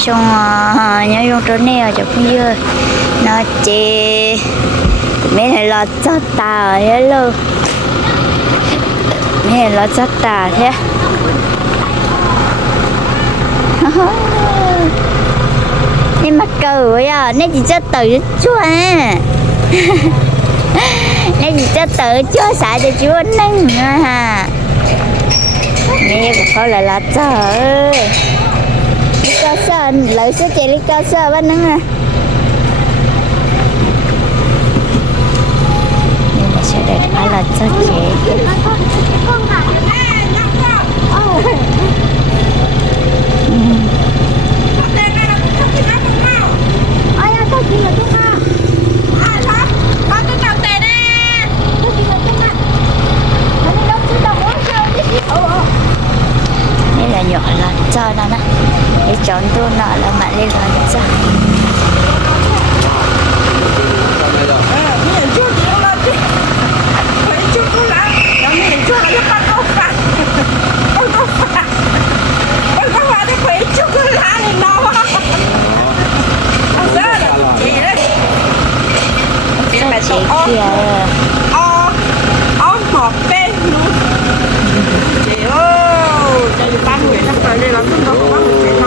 xong nhớ dùng chỗ này cho bây dưa nó chỉ mấy này là chắc tà thế luôn. Mấy này là chắc tà thế. Nhưng mà cười ấy à nên chỉ cho tự chua à nên chỉ cho tự chua xả cho chúa nâng nữa ha. Nghe cũng phải là là trời lý sơ lợi số chị đi cơ sơ bên nâng à nhưng mà sẽ để phải là cho chị đây là nhỏ là cho nó nè chọn tôi nọ là mà lên là cho sao chị kia Ờ, ờ, một bên luôn. Chị ơi, cho dù ba người chắc phải đây lắm, không có có một chuyện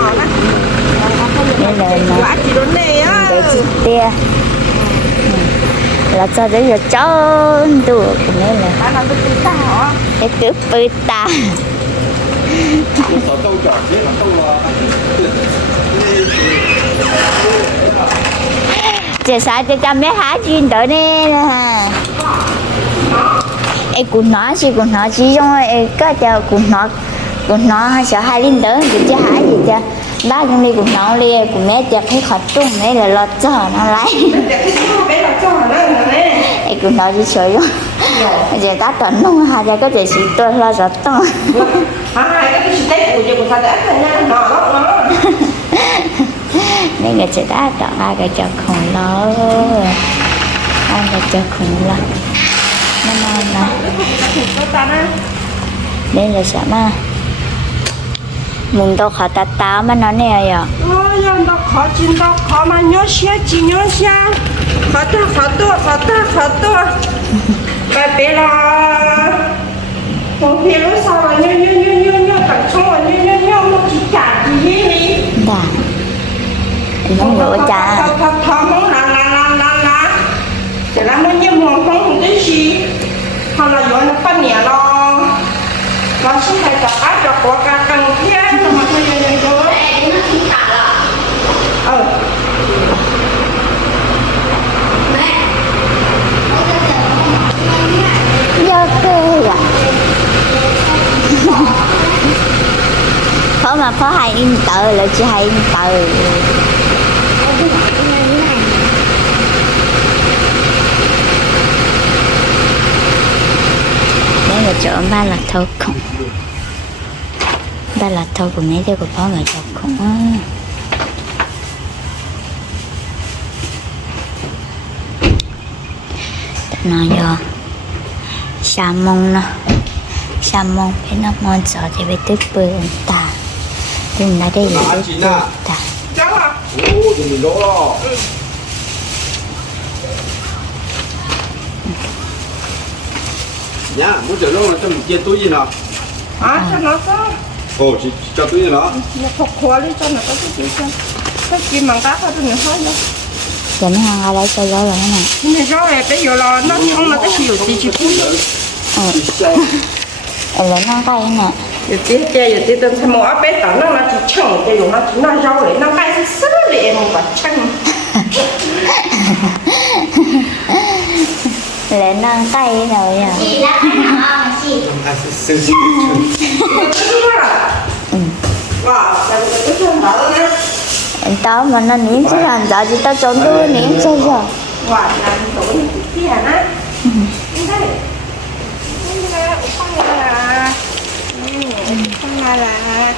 nào là nó để tia cho chọn được cũng là cái cứ bự ta chọn chị sao cho cho mấy há chuyên tới nè nè em cũng nói chứ cũng nói chứ rồi, em có cho cũng nói cũng nói sợ hai linh tới thì chứ há gì cho bác trong đi cũng nói đi cũng mẹ chặt thấy khó trung mấy là lo cho nó lấy Bé là cho nó là nè. em cũng nói chứ sợ luôn giờ ta tuần luôn hai gia có thể chỉ tôi lo rất to À, hai cái cái tết của chị của ta đã thành ra nó nó nó. nên là chị đã chọn ai cái cho khủng lo ai cái cho khủng lo nó nói nó Có ta đó. đây là sao mà muốn đâu khó ta tao mà nó nè à Ôi, em nó khó chín đó, khó mà nhớ xe, chỉ nhớ xe. Khó ta, khó tua, khó ta, khó tua. Bà bé là... Một phía lúc sau là nhớ, nhớ, nhớ, nhớ, nhớ, cả chung là nhớ, nhớ, nhớ, một chỉ trả chỉ gì đi. đã nó ngựa cha Thọ, thọ, thọ, mong là, là, là, là, là. Chỉ là mới nhớ mong không không cái gì. Hoặc là dọn nó phân nhẹ lo. Lo xin hay cho áp cho quả cả cần thiết. Phó mà phó hay im tờ là chỉ hay im tờ đây là chỗ, ba là thâu không ba là thâu của mấy đứa của phó người chồng không á. nó giờ xà mông nó sa mông bên nó mòn sợ thì bị tức bự ông ta đừng nói đây là tức bự ông ta Cháu à? Ồ, thì mình đó. Nhá, muốn trở lâu là cho mình chia túi gì nào? À, cho nó có. Ồ, chị chị cho túi gì đó nó phục khóa đi cho nó có cái gì cho cái gì mà cá thôi đừng nữa giờ nó hàng ở đây cho gió rồi nè mà rồi bây giờ là nó không là cái hiểu gì chỉ cũng Chị ở lấy nó tay nè giờ tí chơi giờ tí tôi thấy mua bé tao nó là chỉ chồng cái dùng nó chỉ nó rau để nó bay cái sứ để mà quả chăng lấy nó tay rồi à. À, sư wow là cái cái chân hở nữa tao mà nó nín chứ làm chứ tao trốn tôi nín chơi giờ. Wow là tuổi cái kia á đây đây là không là không là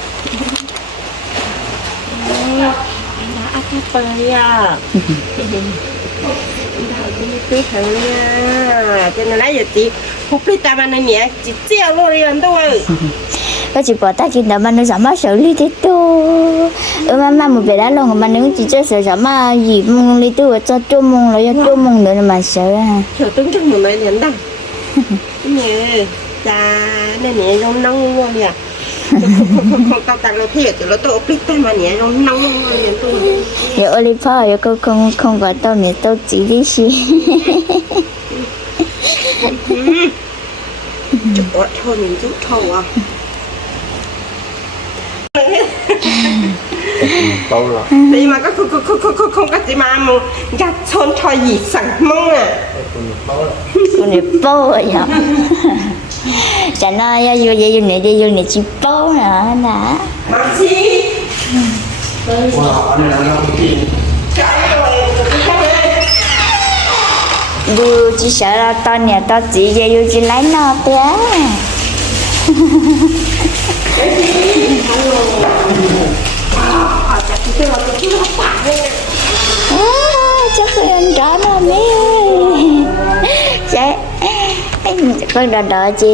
đã áp cái thử cho nên nãy giờ chị hút đi ta này mẹ chị treo luôn đi anh tôi có chỉ bỏ ta chỉ đợi mà nó giảm mất xử lý thế tu. Ở mà mà một bé đã lòng mà nếu chỉ cho sợ sợ mà gì mong đi tu cho chôm mong rồi cho chôm mong nữa mà sợ ha Chờ tung trong một mấy liền đằng Nhờ Dạ Nên nhẹ rong nông luôn nè Không tặng là thiệt Rồi tôi ốp tay mà nông luôn liền tôi giờ Oliver giờ cô không không có tao nhớ tao chỉ đi xí Chụp ớt thôi mình chút thôi à Tao Tại mà có không không không không không không có gì mà mà gạt chôn cho gì sẵn mong à cô này bố vậy chả nói vô giờ vô này giờ vô này chỉ bố nữa nè. Anh là ơi vô chỉ sợ là tao nhà tao chỉ giờ vô chỉ lấy nó À, chắc phải ăn rõ nó mấy ơi. chắc có con đỏ chứ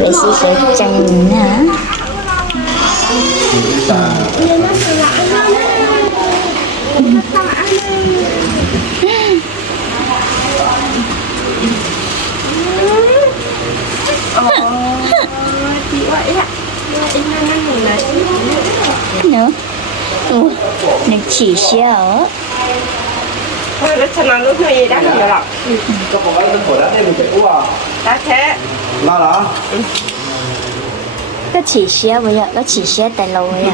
chị vậy xí sợ nhìn hả Chị vậy ạ Em đang ăn ngủ là chị nữa Ủa, nó chỉ sợ Thôi nó chân nó lúc này đã được rồi Có phải cái khổ đá đây mình chạy qua Đã thế. Là là có chỉ sợ bây giờ có chỉ sợ tại lâu bây giờ.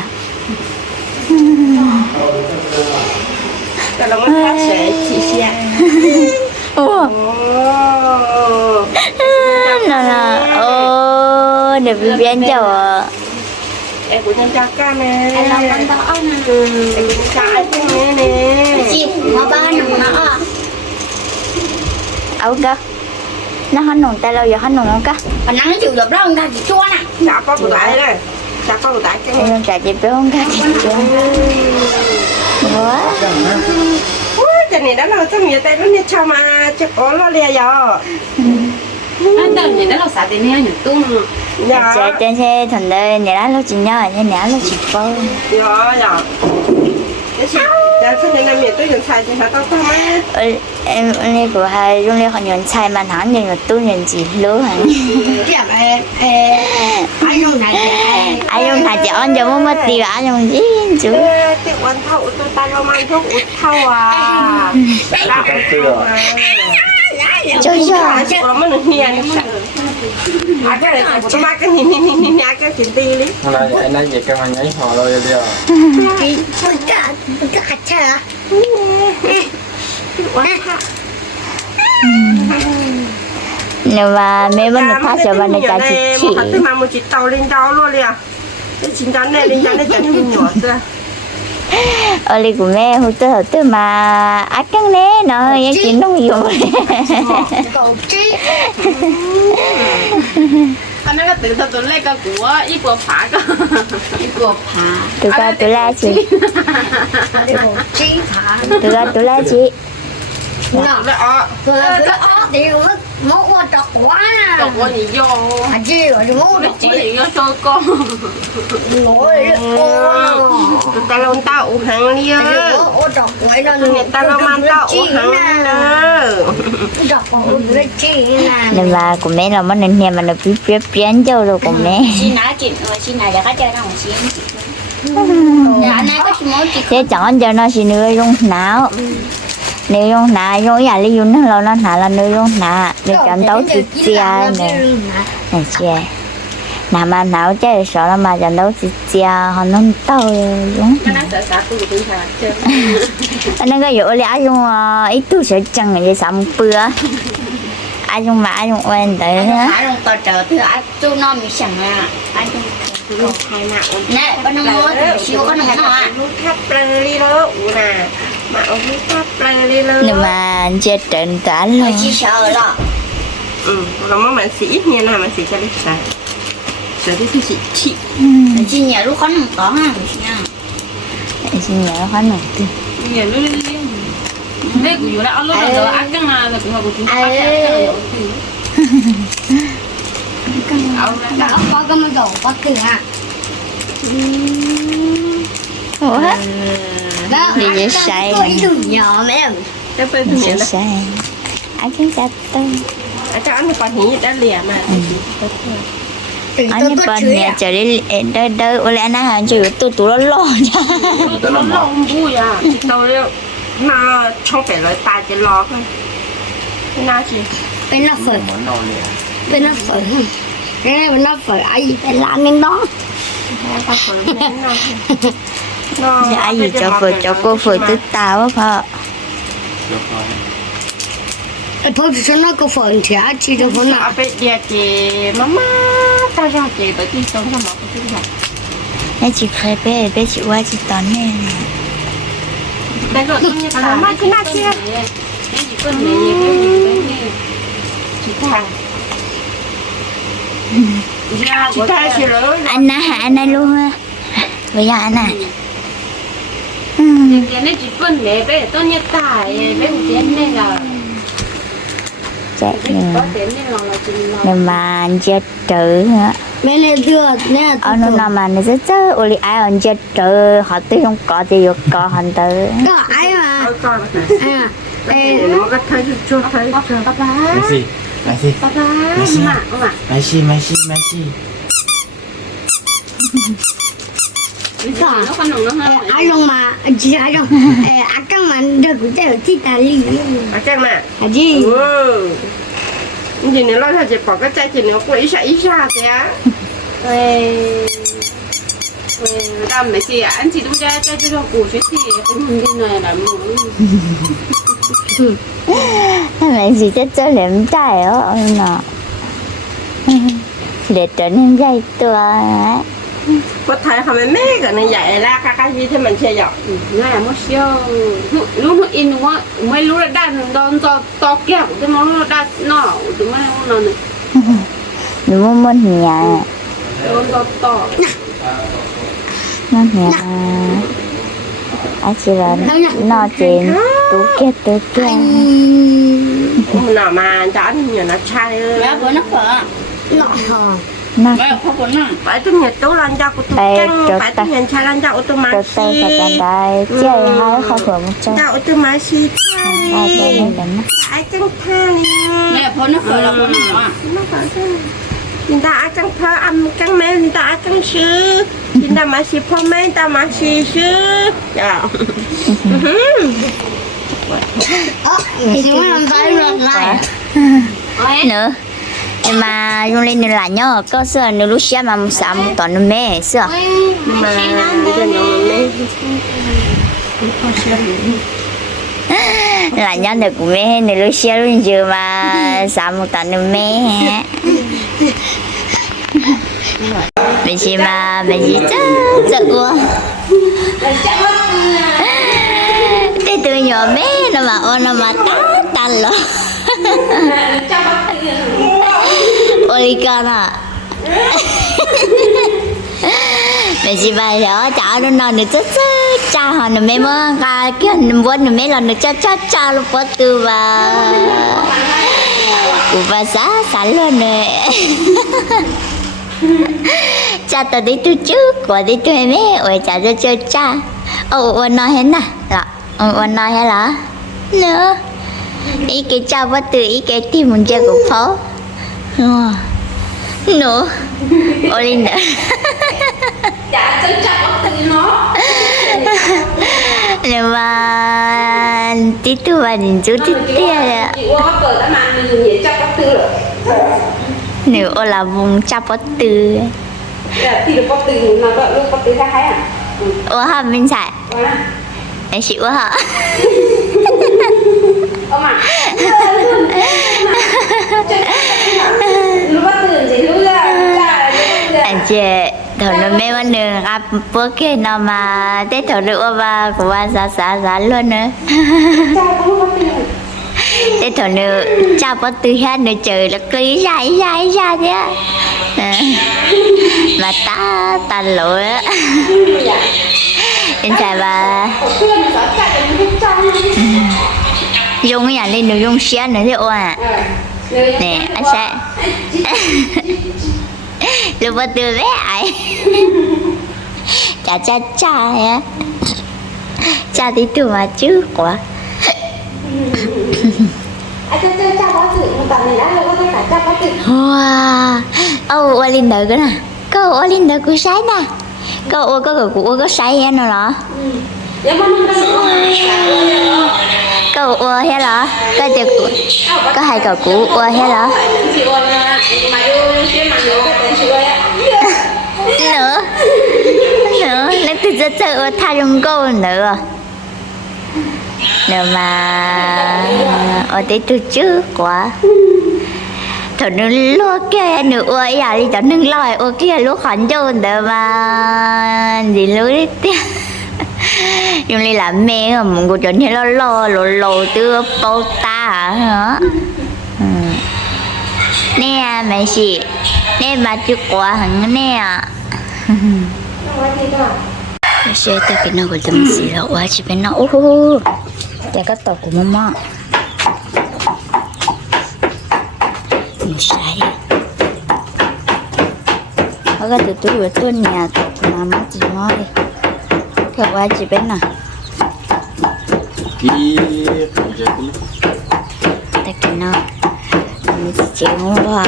Cái lòng nó sẽ chị xe Ủa, nó là ô để bị biến cho à. Em của nhân cha ca nè Anh làm con đó nè Ừ, em của cha ai cũng nè nè Chị mà ba nằm nó ấu cơ nó hết nồng tay lâu giờ hết nồng không cơ Còn nắng chịu được đó, người ta chỉ chua nè Cha có của đại đây Cha có của đại cái em không trả chị biết không cơ chị chưa quá Ui, cái này đã là trong nhiều tay nó nè chào mà Chắc có lo lìa giờ anh nhìn tiền Dạ. Trên xe thành đây nhà đó lúc chị nhớ nhà nhà lúc chị bơ Dạ, dạ. Dạ, này hả em em của hai dùng liệu họ nhận sai mà hẳn nhưng mà tôi nhận chỉ lứa Chị ê, anh dùng này ai hạt chọn cho mất tiêu ai dùng gì Ê, Cái quán thậu tôi ta lo mang thuốc út thâu à À À à Chị, mà mẹ vẫn được phát cho bạn này cả chị chị. mà một chị tàu lên đó luôn liền Cái chín chắn này lên chắn này chắn hình nhỏ ở đây của mẹ tới hồi tới mà ác căng nè nó vậy chị nông dùng Cậu chị anh nói cái từ thật tôi lấy cái của ít của phá cơ. Của phá tụi con tụi la chị. Cậu chị phá tụi con tụi la chị. Nó Vậy ạ Rồi cái ớt thì mất Mất qua trọc quá. Còn có gì vô. À chị rồi mất nó trọc chỉ con. Đi ta lâu tao ủ hàng đi ơ Ô nó Người ta lo mang tao ủ hàng đó. Trọc còn lấy chị nè. Nhưng mà của mẹ là món nên mà nó biết biết biến cho rồi của mẹ. Chị nói chuyện rồi chị này là cái chơi nào chị Dạ này có chị muốn chị thế chọn cho nó chỉ nữa dùng não nếu dùng não dùng nhà lấy dùng nó lâu nó nà là nơi dùng nà để chọn tấu chị chia nè này chia nà mà não chơi sợ là mà chọn tấu chị chia họ nó tao dùng cái nó có dụ lẽ dùng ít tu sợ chăng vậy sắm bữa ai dùng mà ai dùng quen tới nữa Phải không tao chờ thì ai chú nó mình chẳng à Hai nạo Nè, con nó mua thì xíu con nó mua à Đi Mà đi nhưng mà chơi trận tả Rồi luôn chị sợ đó. Ừ, còn mà bạn sĩ ít như nào bạn sĩ cho lịch sản Sợ đi thì chị chị. Rồi chị nhớ lúc con không có ha nha. Em xin nhớ khoan nổi tiếng nhiều lúc của dù là ăn lúc nào ăn cái mà là cũng là của chúng ta ăn Đó, có cái mấy đồ có cửa à ủa? Đó, Đi ăn với cơm say. bên mình sẽ sai anh chính xác tôi à cho anh còn hiện đã lìa mà. Anh bên nhà à. trở đi đây đây ôi lại anh hàng chịu tôi tụi nó lo nha. Nó lo vui à. Đâu đấy mà trong phải lời tài chỉ lo thôi. Nào chị? Bên nó phở, nè. bên nó phở. Cái này bên nó phở ai? Phải làm nên đó. Dạ, ai gì cho phở cho cô phở tức tao á phở. Cái phở thì nó có phở thì ai chỉ được phở nào. à bây giờ chị mama ta ra chị bởi vì sống trong một cái gì. Nãy chị khai bé bé chị qua chị tón nè. Đây rồi tôi như là mà chị nào chị cái gì. chị thằng chị ta chị lỡ anh na hả? Anh na luôn ha. Bây giờ anh à Ừ. Cái này chỉ có nhẹ bé tôi nhẹ tài bé tiền nên là chạy nè có tiền nên nhưng mà chết trừ hả Bên này đưa, nè ở nó nằm mà nó sẽ chơi ôi ai ăn chết trừ họ tiêu không có thì được có hành tử Đó ai mà. Ôi con À, ê, nó có thấy chưa thấy chưa Papa Messi. Messi. Papa Messi. Mà mà Messi, Messi, Messi. Nó con nồng nó ê, hơn. Ai long mà, chị ai long. Ê, ăn căng mà được của tôi chị ta đi. à chắc mà À gì? ừ. Chị nếu lo theo chị bỏ cái chai chị nếu có ý sợ ý ra thế á. Ê. Ê Ra mấy chị anh chị đúng ra cho cho cụ chứ thì Không hình như này là mũi mẹ gì chết liệm trai ở nó để trở nên dây tua á. có thấy không mấy cái này vậy là cái cái gì thì mình chơi dọc Này một siêu Lúc nó in đúng không? Mấy lúc là đàn đòn to to kẹo Thế mà lúc là đàn nọ Đúng không? Nó này mình muốn muốn nhà Đòn to to nó nhà à chỉ là nó chuyện tú kia tú kia nó mà cho anh nhiều nó chai Bé bữa nó phở Nọ hờ. nó Bé không có nó phải tôi nhiệt tố lan cho của tôi Ê, căng trượt phải tay. tôi nhận chai lan cho của tôi mà tôi tay và bàn tay chơi hai khó khổ một chân cho của tôi mà xì ai tôi nên đánh phải chân tha nè Mẹ phở nó phở là phở nó à nó phải thế người ta ăn chân thơ ăn chân mê người ta ăn chân sư người ta mà xì phô mê người ta mà xì sư dạ Ơ, thì chúng làm tay ngược lại. nữa em mà dùng lên là nhớ có sữa nữa lúc xưa mà một sáng một tuần nữa mẹ sữa mà bây giờ nó mê. Là nhớ được của mẹ nữa lúc xưa luôn chưa mà một tuần nữa mẹ mình chỉ mà mình chỉ chắc chắc quá thế từ nhỏ bé nó mà ôn nó mà tá tá lo Oli con à? Mẹ chỉ bài đó cháu nó nói được chết chết. Cha họ nó mấy mơ ca cái nó muốn nó mấy lần nó cha cha cha lúc có từ và của bà xã xã luôn nè. Cha tao đi tu trước của đi tu mấy ôi cha cho cho cha. Ồ ồ nói hết nè là ồ nói hết là nữa. Ý cái cha bắt từ ý cái tim mình chơi của phố ôi lên nữa Dạ chân chắc ốc tự nó. Nhưng mà tí tu và nhìn chú tí tia là Chị qua bắt cờ đã mà mình nhảy chắc ốc tự rồi. Nếu ô là vùng cha bó tư. Dạ thì được ốc tự nó gọi lúc ốc tự ra hay à. Ô ha mình xài Voilà em chịu เอามารู้ว่าตื่นสิรู้เรื่องอาจจะถอดไม่วันหนึ่งครับพวกแกนอมาได้ถอนว่าว่ากูว่าสาสาสาล้วนเนอะได้ถอนเนื้อเจ้าปตื่อแค่เนื้อเจอแล้วกรี๊ดใหญ่ใหญ่ใหญ่เนี่ยมาตาตาหลัวเป็นใจว่า dùng cái nhà lên được dùng xe nữa thì ôi à. Nè, anh sẽ lúc bắt từ bé ai? Cha cha cha á. Cha thì tụi mà chứ quá. Cha một này cả cha wow ô ô linh đợi cái nè. Cô, ô linh đợi cô sái nè. Cô, ô, có cái ô có sái hết rồi đó? Mama dah cô ô hết rồi có chữ cụ có hai cậu cụ ô hết ơi nữa. Nữa. Nó từ từ từ thay dùng câu nữa. Nữa mà ở đây từ trước quá. Thôi đừng lo kia nữa ơi à đi cho đừng lo ở kia lúc khoản cho nữa mà. Gì lúc đi Dung làm mẹ rồi mình cô chuẩn thấy lo lo lo lo tư bố ta hả? Ừ. Nè, mẹ chị. Nè, bà chú quá hẳn nè. Mẹ sẽ ta cái nó của tâm sĩ là quá chỉ bên nó. Ô hô Chả cắt của mama. Mình sẽ đi Hãy subscribe cho kênh Ghiền Mì Gõ Để không bỏ เผื่อว่าจะเป็นน่ะกีผมจะกินแต่กินเนาะมีเสียงว่า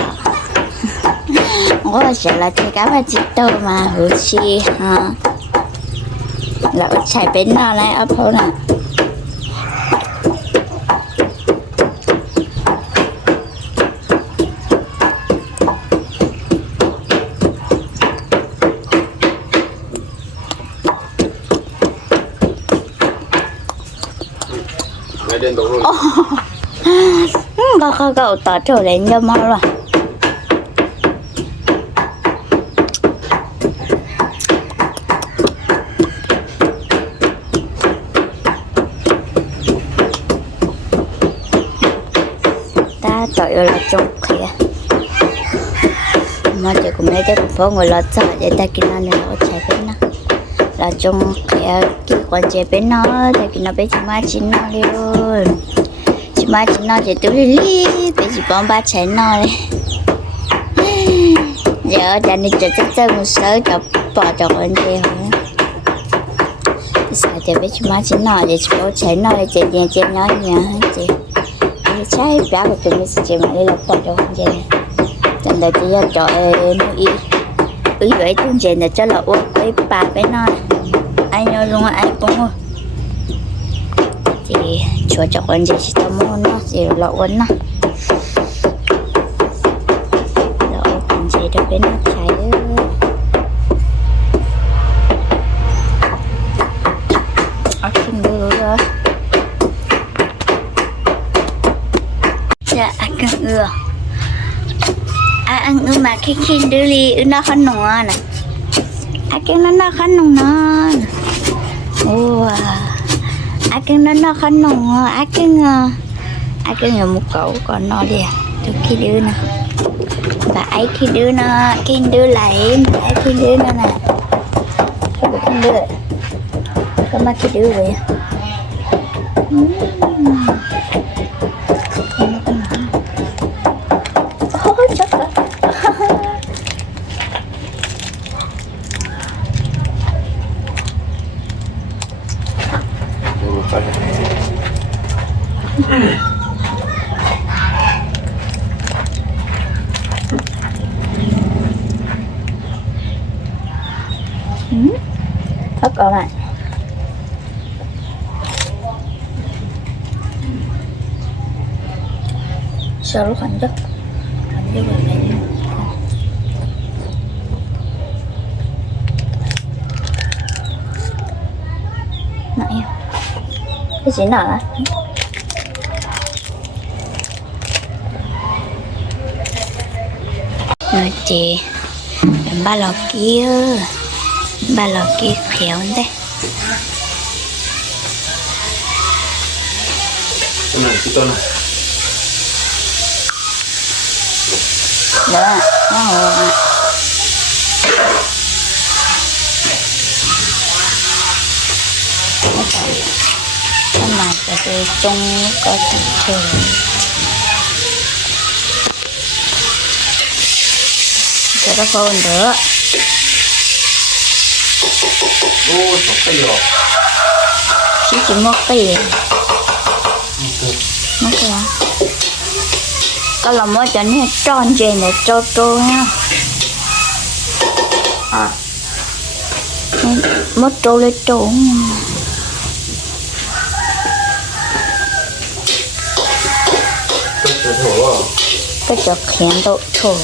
ว่าจะละที่กับจะโตมาหูชีฮะแล้วใช้เป็นนอนแล้วเอาพอน่ะ Medan lên rồi tội là trong kìa mà chỉ cũng mấy cái phố người lọt sợ để ta kia nó chạy bên nó là chung kìa. cái quan chế bên nó ta kia nó bên chỉ má chín nó luôn. Chỉ má chín nó chỉ tôi lì lì bên chỉ bóng ba chén nó đi giờ cho nên chỉ chắc chắn một sớ cho bỏ cho con chế thôi sao thì bên chỉ má chín nó để chỉ bóng chén nó để chạy nhẹ chạy nhỏ nhẹ chị. Thì trái bé của tụi mình sẽ chế mà đi lọc bỏ cho con chế này chẳng để chỉ cho nó y ủy vậy chương chế này cho là uống với bà bé non anh nhớ luôn anh cũng mua thì chúa cho con gì thì tao mua nó, thì lọ quấn nó. Lọ con gì được bên dạ, à, nó cháy. Ở trên đường rồi dạ ăn cơm ưa à ăn ưa mà khi khi đưa đi nó không nọ nè à cái nó nó không nọ nè ủa ai cái nó nó không nồng à cái ai à, cái ngờ một cậu còn nó đi từ khi đưa nè và ấy khi đưa nó khi đưa lại ai ấy khi đưa nó nè. Không được không đưa có mà khi đưa vậy các bạn Sao lúc hành chất Hành chất rồi này Nãy Cái gì nào á? Nói chị. Em ba lò kia. Ba lò kia khéo đấy. Tenang, kita nak. Đó, nó hồ ạ Nó mà cái từ trong có thường Cho nó khô nữa Ô, chọc tay rồi. chỉ chỉ cái mất cái đó có là mỗi trận này tròn trên này cho tôi ha À, mất trâu lên trâu. Thổ cái chợ khiến độ trâu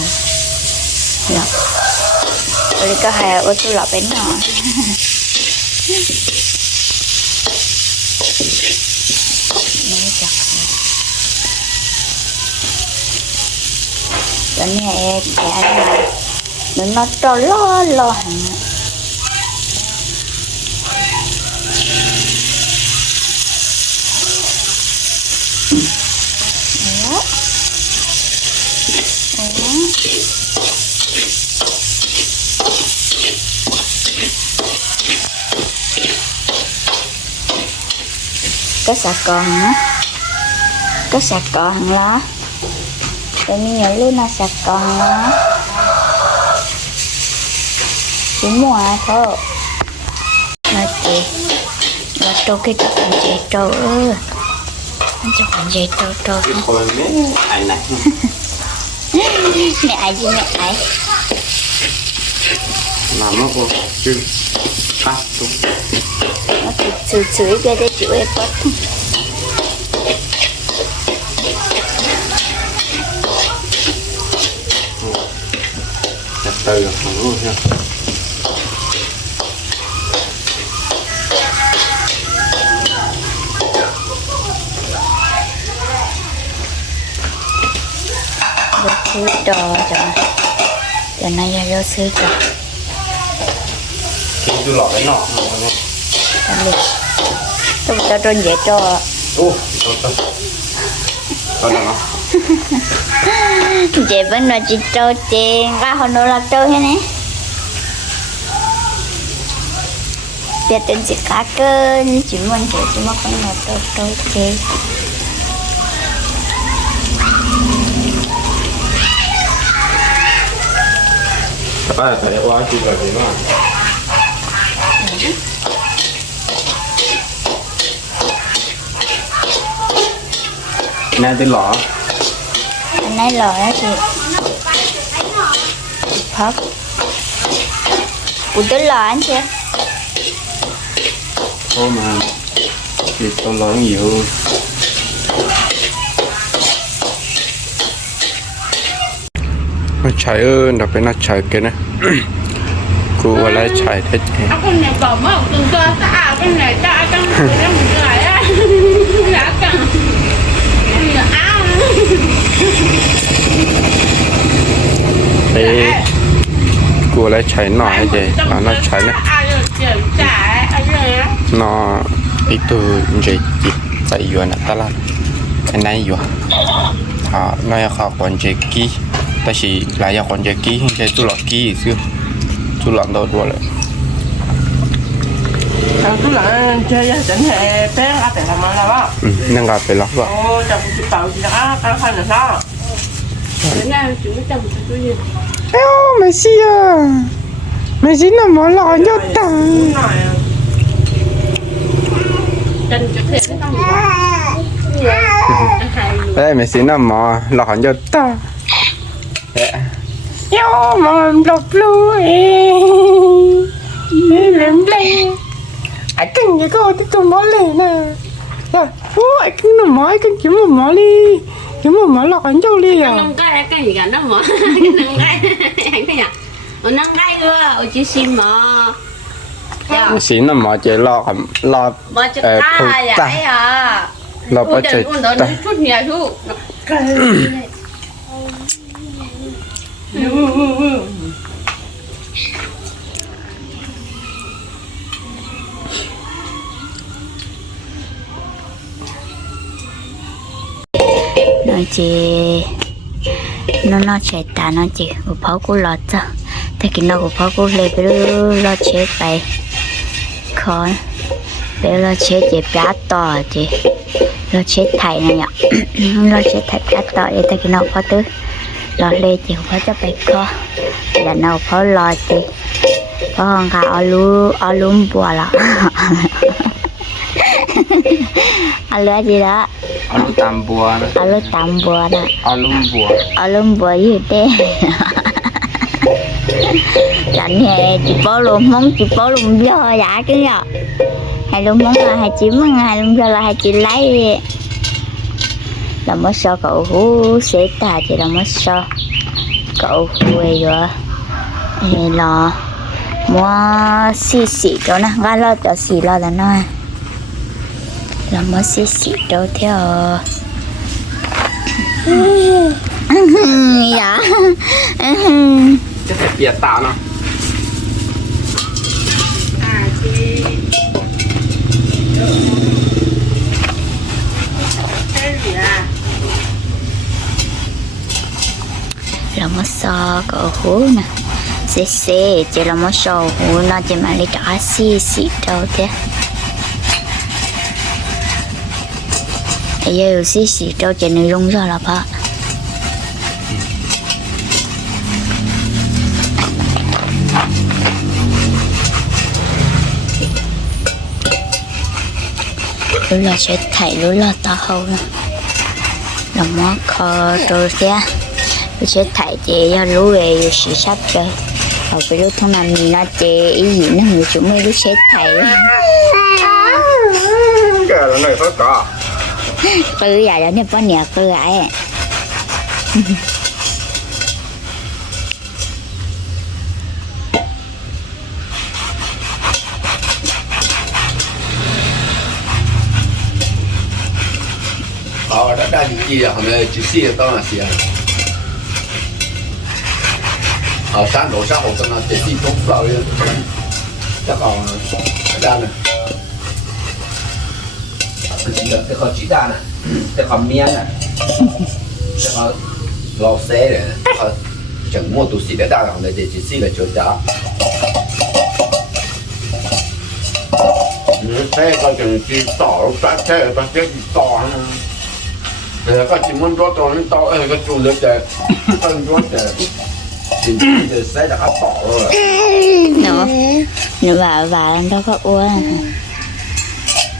đó rồi cái hai ở chỗ là bên nhỏ, Mấy chợ cái này cái này nó nó cho lo lo hẳn Đó. Đó. cái sạc còn á cái sạc còn lá tự nhiên là sạc còn lá chỉ mua thôi nó chị. Nó trâu cái chọc con chị trâu ơi chọc con chị trâu trâu Cái con mấy ảnh này. mẹ ai gì mẹ ai? Làm nó cô. Chứ. À, đúng. nó chửi chửi cái đấy chịu em bắt Tay rồi, không luôn nha. được thứ trò cho cho nó ra vô sư trò Cái tôi lọt cái nọ. không biệt. Tôi cho trôn dễ cho Ô, tốt tốt. Con nào nó? Chị vẫn nói chỉ cho chị ra hồi nó là cho thế này biết tên chỉ cá cơn chỉ muốn chị chỉ muốn con là trâu cho chơi Các bạn phải qua chụp lại thế mà. Nè, tên lọ anh này lò đó chị hấp của tôi lò anh chị Thôi mà. Thì con lọ nhiều hơn. nó chạy ơi nó phải nó chạy cái này cô vào lại chạy thế chứ À, con này bỏ mất từng cho ta con này ta con này nó một người á đã cần áo thế cô lại chạy nó hay gì nó nó chạy nó nó ít từ gì chỉ chạy vừa nè ta là cái này vừa à nó là khó còn chơi kỹ ta chỉ là giờ còn chơi kỹ chơi tu lọt kỹ xíu tu lọt đâu đùa lại thằng tôi là chơi chẳng hệ bé ăn để làm mà là ừ nên gặp phải lọt vào ô chẳng có chịu tàu gì đó tao phải là sao? Bữa nay chúng nó trồng cho tôi gì Eo, Messi à? Messi là món lò cho tặng này Trần cho thể cái con gì đó Hay đây mày xin nằm Ai cần cái tích tụ món lẻ nè ô, ai cần nó món, ai cần kiếm một món đi. Kiếm một món lọc ăn châu đi à. Gai cái gì cả đó mà cái nâng gai anh thấy nhỉ ở nâng gai cơ ở chỉ xin mà dạ. Xin mà cho Ờ, ta phụ vậy ta. à. Chơi ôi đó ta. chút nhẹ chú nó chỉ nó nó chạy ta nó chỉ của pháo của lọt cho thế cái nó của pháo của lê bê lo chế bay khó bê lo chế chỉ bá to chỉ lo chế thầy này nhở lo chế thầy bá to vậy thế cái nó pháo tứ lo lê chỉ pháo cho bay khó là nó pháo lo chỉ có hơn cả ở lú ở lúm bùa là ở lúa gì đó Alu tambuana. Alu tambuana. Alumbua. Alumbua gì thế? Lạnh hè chị bố luôn món chị bố luôn do đã chứ nhờ. Hai luôn mong là hai chị món hai luôn do là hai chị lấy là mất sao cậu hú sẽ tà chị là mất sao cậu huê rồi thì là mua xì xì cho nó gà lo cho xì lo là nó à? là mới xí xí đâu theo. Dạ. Cái thật biệt tạo nào? Là mất sò cỡ hú nè. Xì xì chỉ là mất sò hú nó chỉ mà lấy trả xì xì đâu thế giờ xì xì đâu chỉ nên lung ra là ba lúc là sẽ thầy lúc là tao hâu nè là mất khó rồi thế lúc sẽ thầy chị cho lũ về rồi sẽ sắp chơi. Ở cái lúc thông nào mình nó chị ý gì nó người chúng mới lúc sẽ ปื้อใหญ่แล้วเนี่ยป้อนเหนียวปื้อใหญ่ Ờ, đã đa những gì à, hôm nay chỉ xì là xì à. Ờ, sáng đổ sáng hộp tao là chỉ xì tốt rồi. Chắc còn đa này. 鸡蛋呢？这个这个鸡蛋呢？这个面呢？这个老塞的，这个整么都是的，大行的这几岁了就家。嗯，这个就是去倒，把这把这倒上。Ờ, có chỉ muốn rót cho nó to ờ, cái chủ lực để ăn rót để thì để sẽ đã bỏ rồi nữa nữa và và nó có uống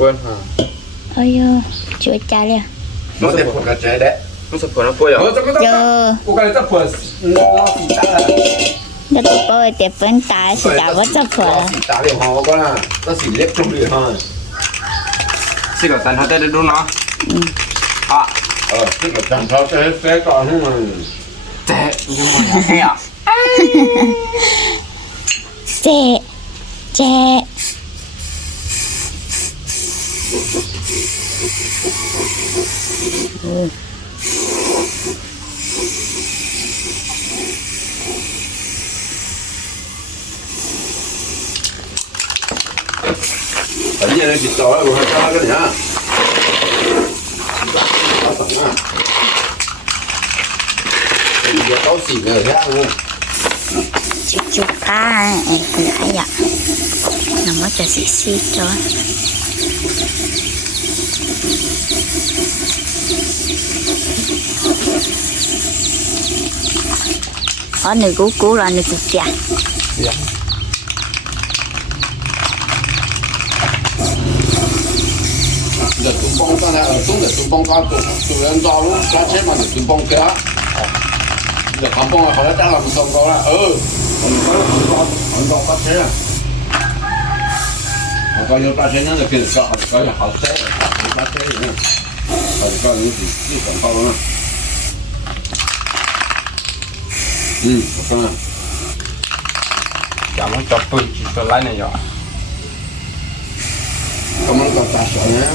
เพื่อนฮะ bao nhiêu chúa cha liền nó sẽ phục cái trái đấy รู้สึกผลนะป่วยเหรอ ờ tôi có giờ tôi cái tập phở lo xí ta nó tụi tôi để bún ta sẽ chả có chấp phở lo xí ta liền họ có là nó xí lép trong liền ha สิกับตันเขาจะได้ดูเนาะอ่ะ ờ tức là chẳng sao sẽ sẽ còn không mà แต่ยังไม่อ 哎，你那去倒了，我还加了个啥？你这咋整啊？你这倒水没有添？嗯，就就，哎呀，那么这稀稀的。Ở nơi cũ cũ là nơi chặt giờ tụi bông con này ở là tụi bông con tụi tụi lên to luôn cá chết mà tụi bông kia giờ không bông là họ đã làm xong con là ừ còn có còn có còn có cá chết à họ như cá chết nó là kia có có là họ chết cá chết nữa còn có những gì gì còn có nữa ừ có không อย่ามันจับปืนจิตตัวไรเนี่ยหย่อ không có còn cá sỏi nữa